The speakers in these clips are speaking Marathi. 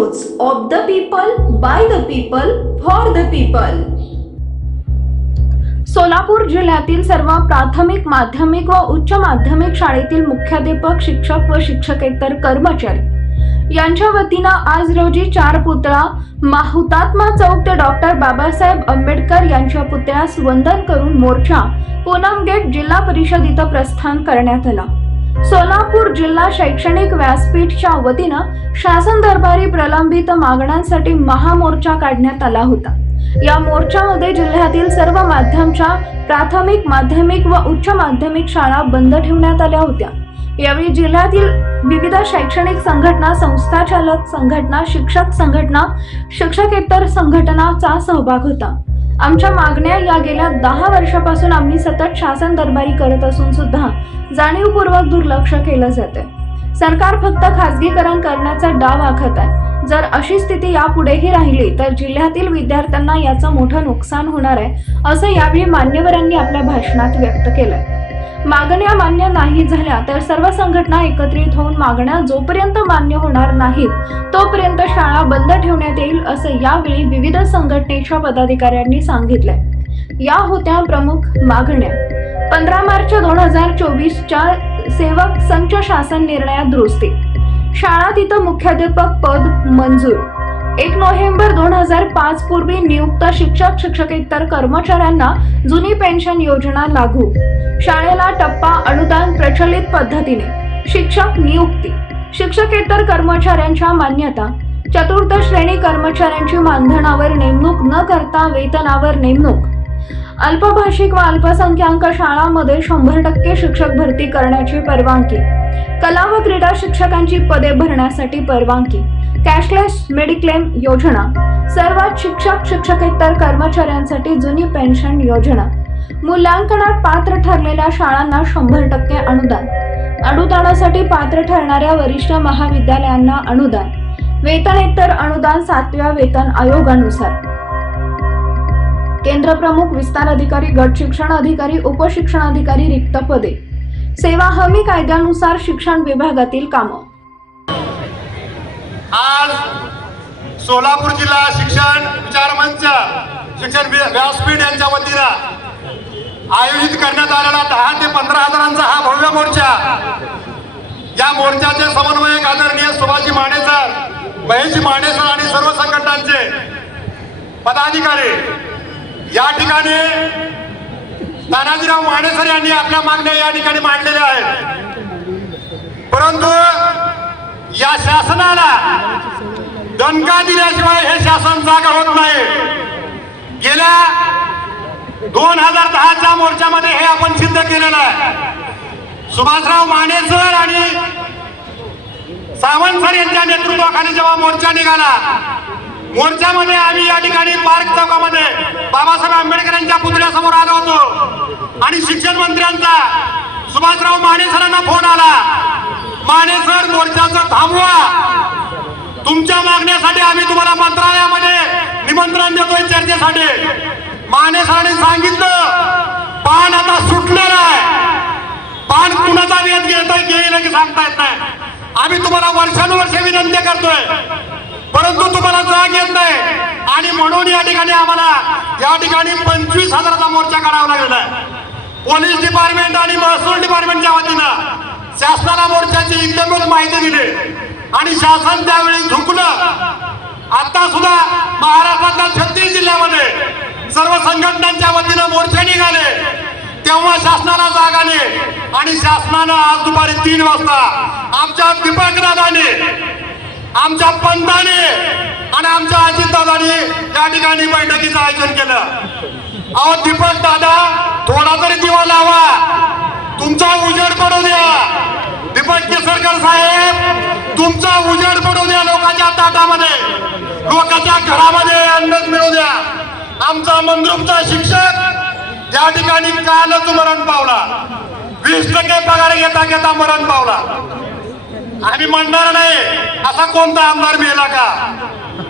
News of the people, by the people, for the people. Solapur जिल्ह्यातील सर्व प्राथमिक, माध्यमिक व उच्च माध्यमिक शाळेतील मुख्याध्यापक, शिक्षक व शिक्षकेतर कर्मचारी यांच्या वतीनं आज रोजी 4 पुतळा हुतात्मा चौक ते डॉक्टर बाबासाहेब आंबेडकर यांच्या पुतळ्यास वंदन करून मोर्चा पूनम गेट जिल्हा परिषद इथं प्रस्थान करण्यात आला. सोलापूर जिल्हा शैक्षणिक व्यासपीठच्या वतीनं शासन दरबारी प्रलंबित मागण्यांसाठी महामोर्चा काढण्यात आला होता. या मोर्चामध्ये जिल्ह्यातील सर्व माध्यमच्या प्राथमिक, माध्यमिक व उच्च माध्यमिक शाळा बंद ठेवण्यात आल्या होत्या. यावेळी जिल्ह्यातील विविध शैक्षणिक संघटना, संस्थाचालक संघटना, शिक्षक संघटना, शिक्षकेतर संघटनांचा सहभाग होता. आमच्या मागण्या या गेल्या 10 वर्षापासून आम्ही सतत शासन दरबारी करत असून सुद्धा जाणीवपूर्वक दुर्लक्ष केलं जाते. सरकार फक्त खासगीकरण करण्याचा डाव आखत आहे. जर अशी स्थिती यापुढेही राहिली तर जिल्ह्यातील विद्यार्थ्यांना याचं मोठं नुकसान होणार आहे, असं यावेळी मान्यवरांनी आपल्या भाषणात व्यक्त केलंय. मागण्या मान्य नाही झाल्या तर सर्व संघटना एकत्रित होऊन मागण्या जोपर्यंत मान्य होणार नाहीत तोपर्यंत शाळा बंद ठेवण्यात येईल, असं यावेळी विविध संघटनेच्या पदाधिकाऱ्यांनी सांगितलंय. या होत्या प्रमुख मागण्या. 15 मार्च 2024च्या सेवक संच शासन निर्णयात दुरुस्ती. शाळा तिथं मुख्याध्यापक पद मंजूर. 1 नोव्हेंबर 2005 पूर्वी नियुक्त शिक्षक, शिक्षकेतर कर्मचाऱ्यांना जुनी पेन्शन योजना लागू. शाळेला टप्पा अनुदान प्रचलित पद्धतीने. शिक्षक नियुक्ती. शिक्षकेतर कर्मचाऱ्यांच्या मान्यता. चतुर्थ श्रेणी कर्मचाऱ्यांची मानधनावर नेमणूक न करता वेतनावर नेमणूक. अल्पभाषिक व अल्पसंख्याक शाळांमध्ये 100% शिक्षक भरती करण्याची परवानगी. कला व क्रीडा शिक्षकांची पदे भरण्यासाठी परवानगी. कॅशलेस मेडिक्लेम योजना. सर्व शिक्षक, शिक्षकेतर कर्मचाऱ्यांसाठी जुनी पेन्शन योजना. मूल्यांकनात पात्र ठरलेल्या शाळांना 100% अनुदान. अनुदानासाठी पात्र ठरणाऱ्या वरिष्ठ महाविद्यालयांना अनुदान. वेतनेतर अनुदान 7व्या वेतन आयोगानुसार. केंद्र प्रमुख, विस्तार अधिकारी, गट शिक्षण अधिकारी, उपशिक्षण अधिकारी रिक्त पदे. सेवा हमी कायद्यानुसार शिक्षण विभागातील कामं. आज सोलापूर जिल्हा शिक्षण विचार मंच, शिक्षण व्यासपीठ यांच्या वतीनं आयोजित करण्यात आलेला 10 ते 15 हजारांचा हा भव्य मोर्चा. या मोर्चाचे समन्वयक आदरणीय सुभाषजी माने सर, महेशजी माने सर आणि सर्व संघटनांचे पदाधिकारी या ठिकाणी तानाजीराव माने सर यांनी आपल्या मागण्या या ठिकाणी मांडलेल्या आहेत. परंतु या शासनाला दणका दिल्याशिवाय हे शासन जागा होत नाही. गेल्या 2010च्या मोर्चामध्ये हे आपण सिद्ध केलेलं आहे. सुभाषराव माने सर आणि सावंत सर यांच्या नेतृत्वाखाली जेव्हा मोर्चा निघाला, मोर्चामध्ये आम्ही या ठिकाणी पार्क चौकामध्ये बाबासाहेब आंबेडकर यांच्या पुतळ्यासमोर आलो होतो आणि शिक्षण मंत्र्यांचा सुभाषराव माने सरांना फोन आला. माने सर, मोर्चाचं थांबवा. तुमच्या मागण्यासाठी आम्ही तुम्हाला मंत्रालयामध्ये निमंत्रण देतोय चर्चेसाठी. माने सरांनी सांगितलं, पान आता सुटलेलं आहे. पान कुणाचा वेध घेतोय घेईल की सांगता येत नाही. आम्ही तुम्हाला वर्षानुवर्षे विनंती करतोय, परंतु तुम्हाला जाग येत नाही. आणि म्हणून या ठिकाणी आम्हाला 25 हजाराचा मोर्चा काढावा लागलेला आहे. पोलीस डिपार्टमेंट आणि महसूल डिपार्टमेंटच्या वतीनं शासनाला मोर्चाची एकदमच माहिती दिली आणि शासन त्यावेळी झुकलं. आता सुद्धा महाराष्ट्रातल्या 36 जिल्ह्यामध्ये सर्व संघटनांच्या वतीनं मोर्चे निघाले. तेव्हा शासनाला जाग आली आणि शासनानं आज दुपारी 3 वाजता आमच्या दीपक दादाने, आमच्या पंताने आणि आमच्या अजितदादांनी या ठिकाणी बैठकीचं आयोजन केलं. अहो दीपक दादा, थोडा तरी दिवा लावा, तुमचा उजेड पडू द्या. दीपक केसरकर साहेब, तुमचा उजेड पडू द्या. लोकांच्या ताटामध्ये, लोकांच्या घरामध्ये अन्न मिळू द्या. आमचा मंद्रुपचा शिक्षक या ठिकाणी कालच मरण पावला. 20% पगार घेता घेता मरण पावला. आम्ही म्हणणार नाही असा कोणता आमदार मेला का,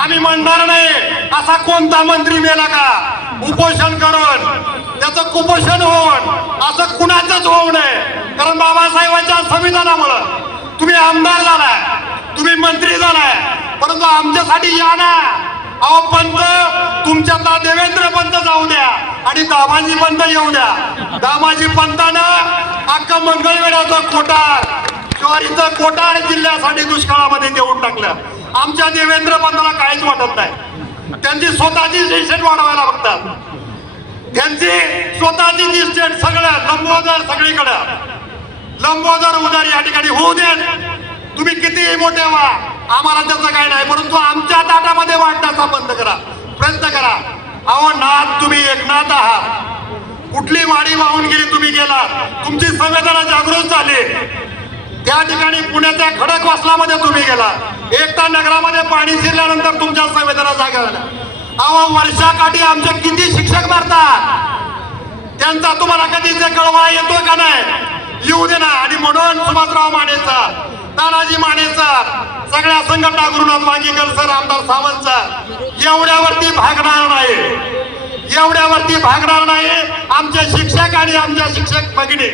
आम्ही म्हणणार नाही असा कोणता मंत्री मेला का. उपोषण करून, त्याचं कुपोषण होऊन असं कुणाचंच होऊ नये. कारण बाबासाहेबांच्या संविधानामुळे तुम्ही आमदार झालाय, तुम्ही मंत्री झालाय, परंतु आमच्यासाठी या ना. अहो पंत, तुमच्यातला देवेंद्र पंत जाऊ द्या आणि दामाजी पंत येऊ द्या. दामाजी पंतानं अख्खा मंगळवेढ्याचा कोटार ज्वारीचं कोटार जिल्ह्यासाठी दुष्काळामध्ये देऊन टाकलं. आमच्या देवेंद्र पंताला काहीच वाटत नाही. त्यांची स्वतःची इस्टेट वाढवायला बघतात. त्यांची स्वतःची इस्टेट सगळ्या लंबोदर सगळीकडे लंबोदर उदार या ठिकाणी होऊ देत. तुम्ही कितीही मोठे व्हा, आम्हाला त्याचं काय नाही, परंतु आमच्या ताटामध्ये वाढण्याचा बंद करा, प्रयत्न करा. अहो नाथ, तुम्ही एकनाथ आहात. कुठली वाडी वाहून गेली तुम्ही गेलात, तुमची संवेदना जागृत झाली. त्या ठिकाणी पुण्याच्या खडकवासलामध्ये तुम्ही गेला, एकता नगरामध्ये पाणी शिरल्यानंतर तुमच्या संवेदना जागा झाल्या. अहो वर्षाकाठी आमचे किती शिक्षक मारतात, त्यांचा तुम्हाला कधी कळवा येतो का नाही? येऊ दे ना. आणि म्हणून सुभाषराव मानेचा, तानाजी मानेचा, सगळ्या संघटना गुरुनाथ वांगीकर सर, आमदार सावंत सर एवढ्यावरती भागणार नाही, एवढ्यावरती भागणार नाही. आमचे शिक्षक आणि आमच्या शिक्षक भगिनी,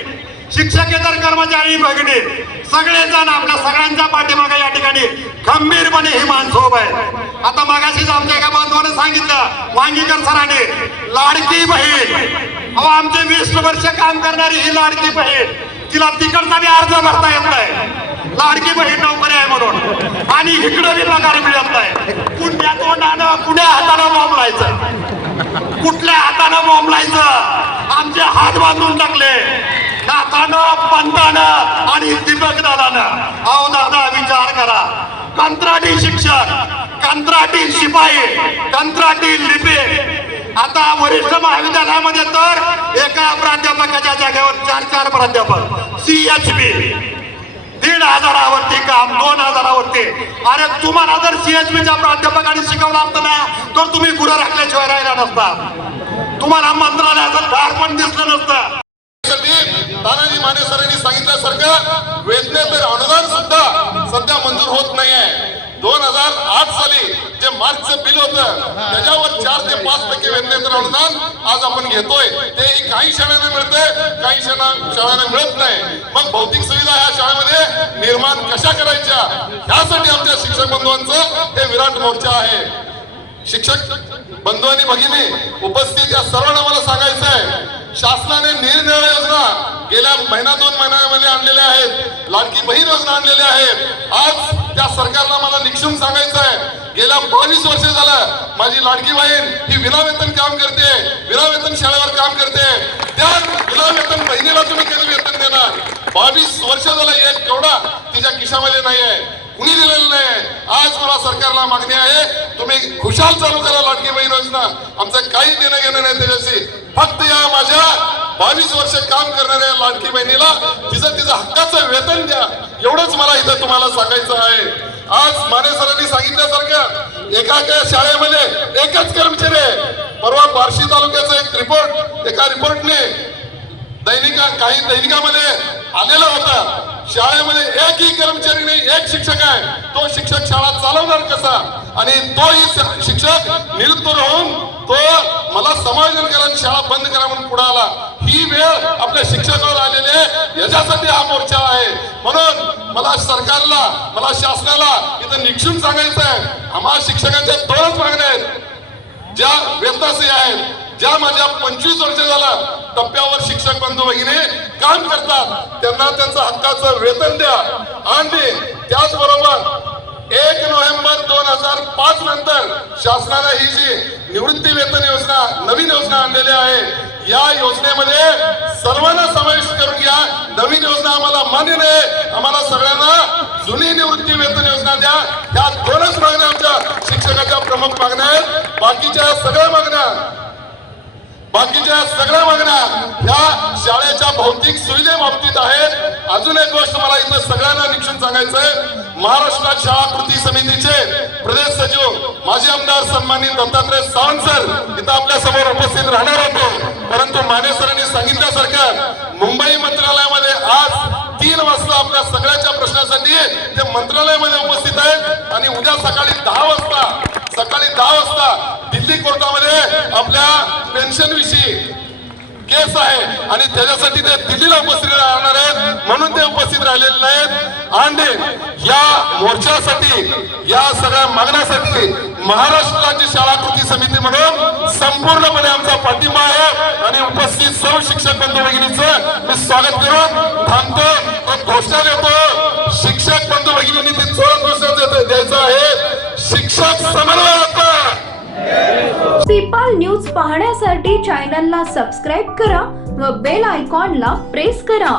शिक्षकेतर कर्मचारी भगिनी सगळेजण आपल्या सगळ्यांच्या पाठीमागे या ठिकाणी खंबीरपणे ही माणसं उभं आहेत. आता मागाशीच आमच्या एका बांधवाने सांगितलं, वांगीकर सरांनी, लाडकी बहीण. अहो आमचे 20 वर्ष काम करणारी ही लाडकी बहीण, तिला तिकडचा बी अर्ज भरता येत नाही, लाडकी बहीण नोकरी आहे म्हणून, आणि इकडं बी पगार मिळत नाही. पुण्या तोंडानं कुण्या हातानं बोंबलायचं, कुठल्या हातानं बोंबलायचं? आमचे हात बांधून टाकले नाथानं, पंतानं आणि दीपक दादानं. अहो दादा, विचार करा. कंत्राटी शिक्षक, कंत्राटी शिपाई, कंत्राटी लिपिक. आता वरिष्ठ महाविद्यालयामध्ये तर एका प्राध्यापकाच्या जागेवर 4 प्राध्यापक. CHP 1,500वरती काम, 2,000वरती. अरे तुम्हाला जर CHPच्या प्राध्यापकांनी शिकवलं असतं ना, तर तुम्ही गुरं राखल्याशिवाय राहिला नसता, तुम्हाला मंत्रालयाचं दार पण दिसलं नसतं. तानाजी माने सरांनी सांगितल्यासारखं वेतनेतर अनुदान सुद्धा सध्या मंजूर होत नाहीये. 2008 साली जे मार्चचं बिल होतं त्याच्यावर 4 ते 5% वेतनेतर अनुदान आज आपण घेतोय. ते काही शाळांना मिळतंय, काही शाळांना मिळत नाही. मग भौतिक सुविधा ह्या शाळेमध्ये निर्माण कशा करायच्या, ह्यासाठी आमच्या शिक्षक बंधूंचं हे विराट मोर्चा आहे. शिक्षक बंधू आणि भगिनी उपस्थित या सर्वांना मला सांगायचं आहे, शासनाने निरनिराळ्या योजना गेल्या 1-2 महिन्यामध्ये आणलेल्या आहेत. लाडकी बहीण योजना आणलेल्या आहेत. आज त्या सरकारला मला निक्षून सांगायचं आहे, गेल्या 22 वर्ष झालं माझी लाडकी बहीण ही विनावेतन काम करते, विनावेतन शाळेवर काम करते. त्या विनावेतन बहिणीला तुम्ही कधी वेतन देणार? 22 वर्ष झालं एक केवढा तिच्या खिशामध्ये नाही आहे, कुणी दिलेलं नाही. आज मला सरकारला मागणी आहे, तुम्ही खुशाल चालू करा लाडकी बहीण योजना. आमचं काही देणं घेणं नाही त्याच्याशी. फक्त या माझ्या 22 वर्ष काम करणाऱ्या लाडकी बहिणीला तिचं हक्काचं वेतन द्या, एवढंच मला इथं तुम्हाला सांगायचं आहे. आज माने सरांनी सांगितल्यासारखं एका शाळेमध्ये एकच कर्मचारी आहे. परवा बार्शी तालुक्याचा एक रिपोर्ट, एका रिपोर्टने काही दैनिकामध्ये आलेला होता. शाळेमध्ये एकही कर्मचारी नाही, एक शिक्षक आहे. तो शिक्षक शाळा चालवणार कसा? आणि तोही शिक्षक निरुत्तर होऊन तो मला समायोजन करा आणि शाळा बंद करा म्हणून पुढे आला. ही वेळ आपल्या शिक्षकावर आलेली आहे, याच्यासाठी हा मोर्चा आहे. म्हणून मला सरकारला, मला शासनाला इथं निक्षून सांगायचं आहे, आम्हा शिक्षकांच्या 2च मागण्या आहेत. ज्या वेतनाचे आहेत, ज्या माझ्या 25 वर्ष झाला टप्प्यावर शिक्षक बंधू भगिनी काम करतात, त्यांना त्यांचं हक्काचं वेतन द्या. आणि त्याचबरोबर 1 नोव्हेंबर 2005 नंतर शासनाने ही जी निवृत्ती वेतन योजना, नवीन योजना आणलेली आहे, या योजनेमध्ये सर्वांना समाविष्ट करून घ्या. नवीन योजना आम्हाला मान्य नाही, आम्हाला सगळ्यांना जुनी निवृत्ती वेतन योजना द्या. ह्या 2च मागण्या आमच्या शिक्षकाच्या प्रमुख मागण्या आहेत. बाकीच्या सगळ्या मागण्या ह्या शाळेच्या भौतिक सुविधे बाबतीत आहेत. अजून एक गोष्ट मला इथं सगळ्यांना निक्षून सांगायचंय, महाराष्ट्र शाळा कृती समितीचे प्रदेश सचिव माजी आमदार सन्मानित दत्तात्रय सावंत सर इथं आपल्या समोर उपस्थित राहणार होते. परंतु माने सरांनी सांगितल्यासारखं मुंबई मंत्रालयामध्ये आज 3 वाजता आपल्या सगळ्याच्या प्रश्नासाठी ते मंत्रालयामध्ये उपस्थित आहेत. आणि उद्या सकाळी 10 वाजता दिल्ली कोर्टामध्ये आपल्या पेन्शन विषयी केस आहे आणि त्याच्यासाठी ते दिल्लीला उपस्थित राहणार आहेत, म्हणून ते उपस्थित राहिलेले नाहीत. आणि या मोर्चासाठी, या सगळ्या मागण्यासाठी महाराष्ट्र राज्य शाळा कृती समिती म्हणून संपूर्णपणे आमचा पाठिंबा आहे. आणि उपस्थित सर्व शिक्षक बंधू भगिनींचं मी स्वागत करून थांबतो. एक घोषणा देतो, शिक्षक बंधू भगिनींनी ती जोर घोषणा द्यायचं आहे, शिक्षक समन्वयक. सीपाल न्यूज पाहण्यासाठी चॅनलला सबस्क्राईब करा व बेल आयकॉनला प्रेस करा.